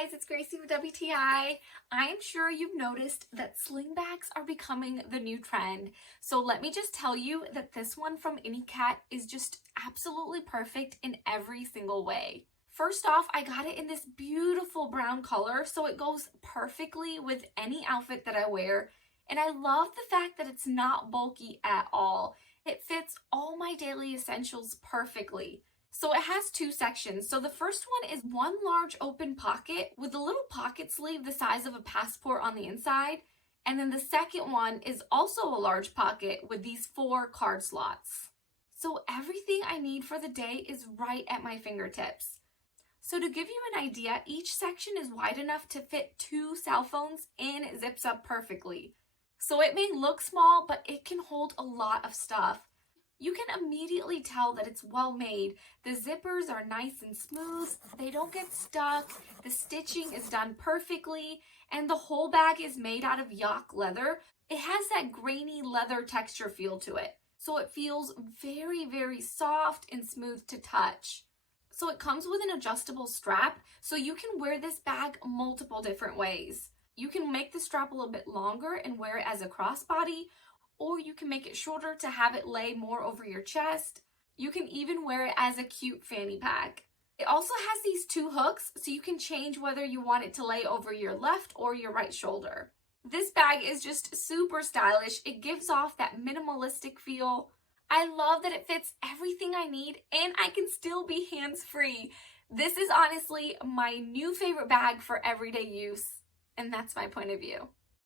guys, it's Gracie with WTI. I'm sure you've noticed that sling bags are becoming the new trend. So let me just tell you that this one from INICAT is just absolutely perfect in every single way. First off, I got it in this beautiful brown color, so it goes perfectly with any outfit that I wear. And I love the fact that it's not bulky at all. It fits all my daily essentials perfectly. So it has two sections. So the first one is one large open pocket with a little pocket sleeve the size of a passport on the inside. And then the second one is also a large pocket with these 4 card slots. So everything I need for the day is right at my fingertips. So to give you an idea, each section is wide enough to fit 2 cell phones and it zips up perfectly. So it may look small, but it can hold a lot of stuff. You can immediately tell that it's well made. The zippers are nice and smooth, they don't get stuck, the stitching is done perfectly, and the whole bag is made out of yak leather. It has that grainy leather texture feel to it, so it feels very, very soft and smooth to touch. So it comes with an adjustable strap, so you can wear this bag multiple different ways. You can make the strap a little bit longer and wear it as a crossbody, or you can make it shorter to have it lay more over your chest. You can even wear it as a cute fanny pack. It also has these 2 hooks, so you can change whether you want it to lay over your left or your right shoulder. This bag is just super stylish. It gives off that minimalistic feel. I love that it fits everything I need and I can still be hands-free. This is honestly my new favorite bag for everyday use, and that's my point of view.